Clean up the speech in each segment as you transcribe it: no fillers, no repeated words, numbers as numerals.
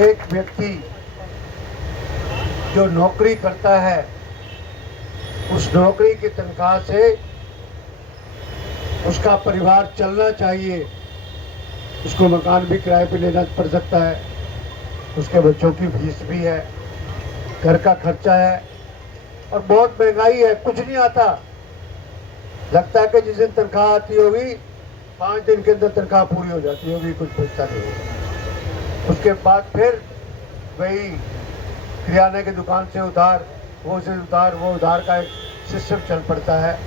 एक व्यक्ति जो नौकरी करता है उस नौकरी की तनख्वाह से उसका परिवार चलना चाहिए। उसको मकान भी किराए पे लेना पड़ सकता है, उसके बच्चों की फीस भी है, घर का खर्चा है और बहुत महंगाई है, कुछ नहीं आता। लगता है कि जिस दिन तनख्वाह आती होगी 5 दिन के अंदर तनख्वाह पूरी हो जाती होगी, कुछ बचता नहीं होगा। उसके बाद फिर वही किराने की दुकान से उधार, वो से उधार, वो उधार का एक सिस्टम चल पड़ता है।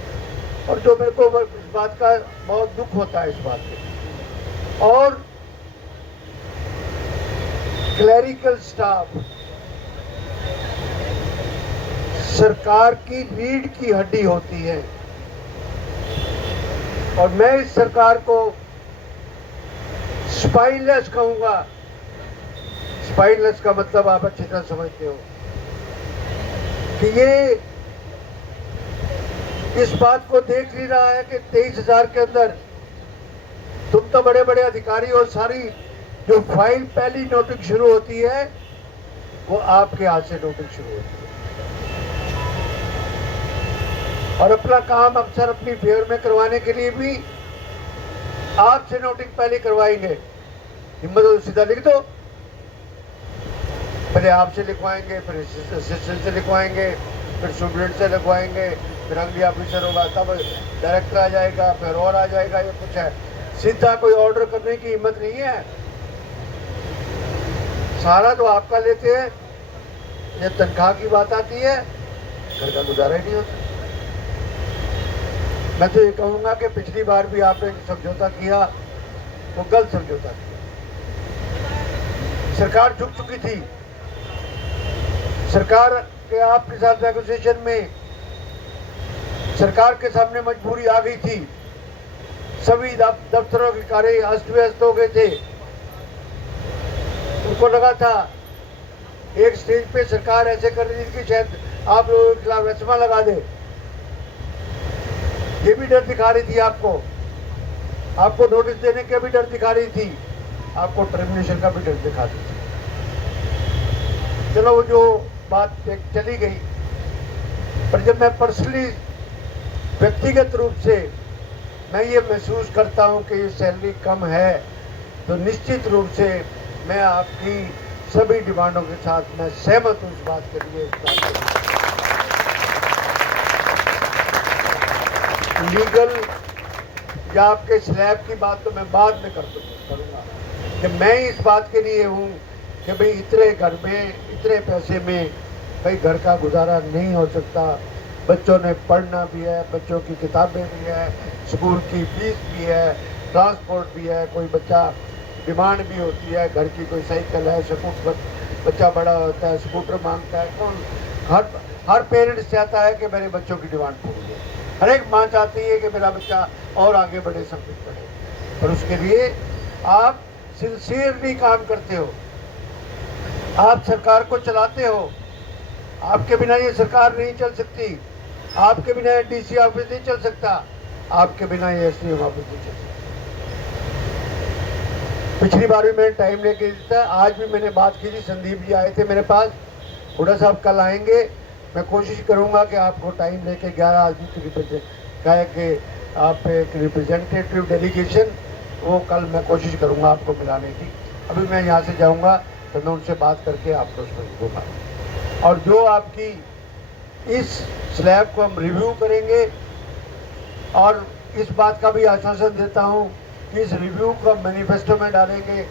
और जो मेरे को इस बात का बहुत दुख होता है इस बात पे। और क्लरिकल स्टाफ सरकार की रीढ़ की हड्डी होती है और मैं इस सरकार को स्पाइनलेस कहूंगा। स्पाइनलेस का मतलब आप अच्छी तरह समझते हो कि ये इस बात को देख नहीं रहा है कि 23,000 के अंदर तुम तो बड़े बड़े अधिकारी और सारी जो फाइल पहली नोटिंग शुरू होती है वो आपके हाथ से नोटिंग शुरू होती है और अपना काम अक्सर अपनी फेवर में करवाने के लिए भी आपसे नोटिंग पहले करवाएंगे। हिम्मत हो तो सीधा लिख दो, पहले आपसे लिखवाएंगे, फिर असिस्टेंट से लिखवाएंगे, फिर सुपरिटेंडेंट से लिखवाएंगे, फिर अगली ऑफिसर होगा, तब डायरेक्टर आ जाएगा, फिर और आ जाएगा। ये कुछ है, सीधा कोई ऑर्डर करने की हिम्मत नहीं है। सारा तो आपका लेते हैं, जब तनख्वाह की बात आती है घर का गुजारा ही नहीं होता। मैं तो ये कहूंगा कि पिछली बार भी आपने समझौता किया वो गलत समझौता किया। सरकार झुक चुकी थी, सरकार के आपके साथ नेगोशिएशन में सरकार के सामने मजबूरी आ गई थी। सभी दफ्तरों के कार्य अस्त व्यस्त हो गए थे। उनको लगा था एक स्टेज पे सरकार ऐसे कर रही थी कि शायद आप लोगों के खिलाफ एस्मा लगा दे। ये भी डर दिखा रही थी आपको नोटिस देने का भी डर दिखा रही थी, आपको टर्मिनेशन का भी डर दिखा रही थी। चलो वो जो बात एक चली गई, पर जब मैं पर्सनली व्यक्तिगत रूप से मैं ये महसूस करता हूँ कि ये सैलरी कम है तो निश्चित रूप से मैं आपकी सभी डिमांडों के साथ मैं सहमत हूँ इस बात के लिए। लीगल या आपके स्लैब की बात तो मैं बाद में करूँगा कि मैं इस बात के लिए हूँ कि भाई इतने घर में इतने पैसे में भाई घर का गुजारा नहीं हो सकता। बच्चों ने पढ़ना भी है, बच्चों की किताबें भी है, स्कूल की फीस भी है, ट्रांसपोर्ट भी है, कोई बच्चा डिमांड भी होती है, घर की कोई साइकिल है, स्कूटर, बच्चा बड़ा होता है स्कूटर मांगता है। कौन हर पेरेंट्स चाहता है कि मेरे बच्चों की डिमांड पूरी हो। हर एक माँ चाहती है कि मेरा बच्चा और आगे बढ़े, सब कुछ बढ़े। पर उसके लिए आप सिंसियरली काम करते हो, आप सरकार को चलाते हो। आपके बिना ये सरकार नहीं चल सकती, आपके बिना ये डीसी ऑफिस नहीं चल सकता, आपके बिना ये एसडीएम ऑफिस नहीं चल सकता। पिछली बार भी मैंने टाइम लेके दिया, आज भी मैंने बात की थी। संदीप जी आए थे मेरे पास, हुड्डा साहब कल आएंगे। मैं कोशिश करूंगा कि आपको टाइम लेके 11 आदमी की आप एक रिप्रेजेंटेटिव डेलीगेशन वो कल मैं कोशिश करूंगा आपको मिलाने की। अभी मैं यहाँ से जाऊंगा तो मैं उनसे बात करके आपको उसमें दूंगा। और जो आपकी इस स्लैब को हम रिव्यू करेंगे और इस बात का भी आश्वासन देता हूँ कि इस रिव्यू को हम मैनिफेस्टो में डालेंगे।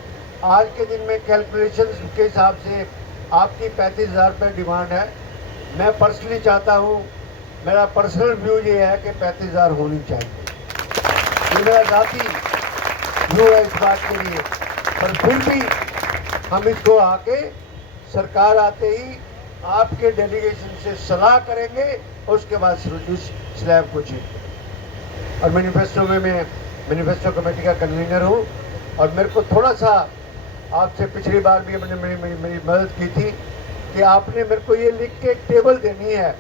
आज के दिन में कैलकुलेशन के हिसाब से आपकी 35,000 रुपये डिमांड है। मैं पर्सनली चाहता हूँ, मेरा पर्सनल व्यू ये है कि 35,000 होनी चाहिए। ये मेरा जाती व्यू है इस बात के लिए। पर फिर भी हम इसको आके सरकार आते ही आपके डेलीगेशन से सलाह करेंगे, उसके बाद इस स्लैब को चेंज करेंगे। और मैनिफेस्टो में मैं मैनिफेस्टो कमेटी का कन्वीनर हूँ और मेरे को थोड़ा सा आपसे पिछली बार भी मेरी मदद की थी कि आपने मेरे को ये लिख के एक टेबल देनी है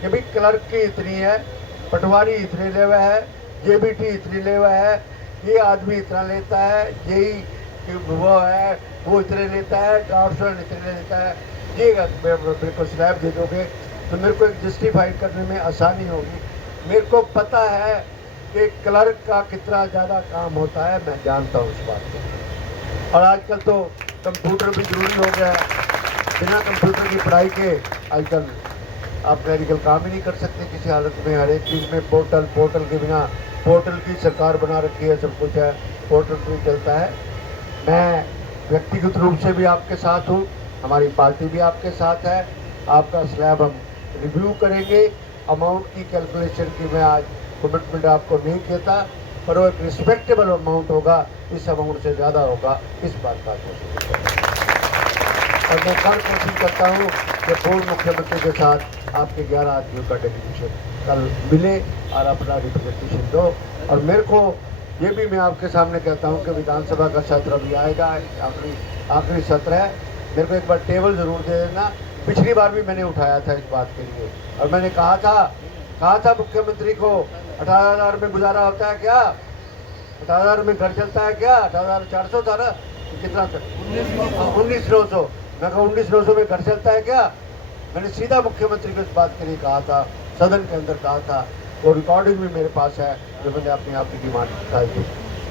कि भाई क्लर्क की इतनी है, पटवारी इतने लेवा है, जेबीटी इतनी लेवा है, ये आदमी इतना लेता है, यही वो है, वो इतने लेता है, ड्राफ्ट्समैन इतने लेता है, ये मेरे को स्लैब दे दोगे तो मेरे को जस्टिफाइड करने में आसानी होगी। मेरे को पता है कि क्लर्क का कितना ज़्यादा काम होता है, मैं जानता हूँ इस बात को। और आजकल तो कंप्यूटर भी ज़रूरी हो गया है, बिना कंप्यूटर की पढ़ाई के आजकल आप क्लरिकल काम ही नहीं कर सकते किसी हालत में। हर एक चीज़ में पोर्टल के बिना, पोर्टल की सरकार बना रखी है, सब कुछ है, पोर्टल पे चलता है। मैं व्यक्तिगत रूप से भी आपके साथ हूँ, हमारी पार्टी भी आपके साथ है। आपका स्लैब हम रिव्यू करेंगे। अमाउंट की कैलकुलेशन की मैं आज कमिटमेंट आपको नहीं कहता, पर वो एक रिस्पेक्टेबल अमाउंट होगा, इस अमाउंट से ज़्यादा होगा, इस बात का कोशिश करेंगे। और मैं कल कोशिश करता हूँ कि पूर्व मुख्यमंत्री के साथ आपके 11 आदमियों का डेलीगेशन कल मिले और अपना रिप्रेजेंटेशन दो। और मेरे को ये भी मैं आपके सामने कहता हूँ कि विधानसभा का सत्र अभी आएगा, आखिरी सत्र है, मेरे को एक बार टेबल ज़रूर दे देना। पिछली बार भी मैंने उठाया था इस बात के लिए, और मैंने कहा था मुख्यमंत्री को 18,000 में गुजारा होता है क्या? 18,000 में घर चलता है क्या? 18,400 था ना, कितना था? 19,900। मैं कहा 19,900 में घर चलता है क्या? मैंने सीधा मुख्यमंत्री को इस बात के लिए कहा था, सदन के अंदर कहा था, वो रिकॉर्डिंग भी मेरे पास है जो मैंने अपनी आपकी डिमांड उठाई थी।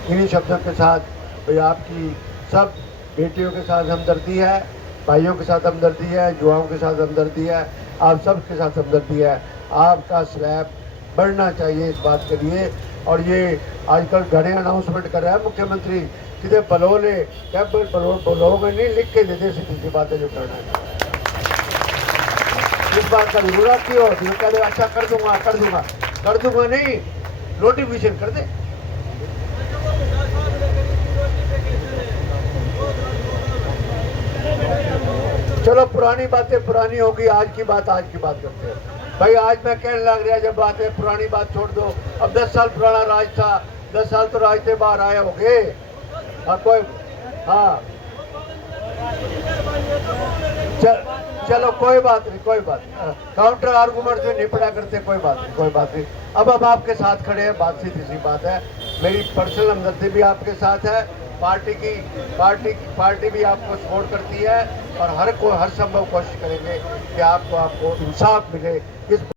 इन्हीं शब्दों के साथ भाई आपकी सब बेटियों के साथ हमदर्दी है, भाइयों के साथ हमदर्दी है, युवाओं के साथ हमदर्दी है, आप सब के साथ हमदर्दी है। आपका स्लैब बढ़ना चाहिए इस बात के लिए। और ये आजकल घने अनाउंसमेंट कर रहा है मुख्यमंत्री, सीधे बलोले क्या बलों में नहीं, लिख के दे दे, सीधी सी बात है जो करना है। इस बात का जरूरत की हो तो कह दे अच्छा कर दूंगा नहीं, नोटिफिकेशन कर दे। चलो पुरानी बातें पुरानी होगी, आज की बात करते हैं। भाई आज मैं कहने लग रहा जब बात है पुरानी बात छोड़ दो। अब 10 साल पुराना राज था, 10 साल तो राज से बाहर आए हो गए। कोई हाँ चलो कोई बात नहीं, काउंटर आर्गूमेंट से निपटा करते, कोई बात नहीं। अब आपके साथ खड़े हैं, बात सीधी सी बात है। मेरी पर्सनल हमदर्दी भी आपके साथ है, पार्टी भी आपको सपोर्ट करती है, और हर संभव कोशिश करेंगे कि आपको इंसाफ मिले। इस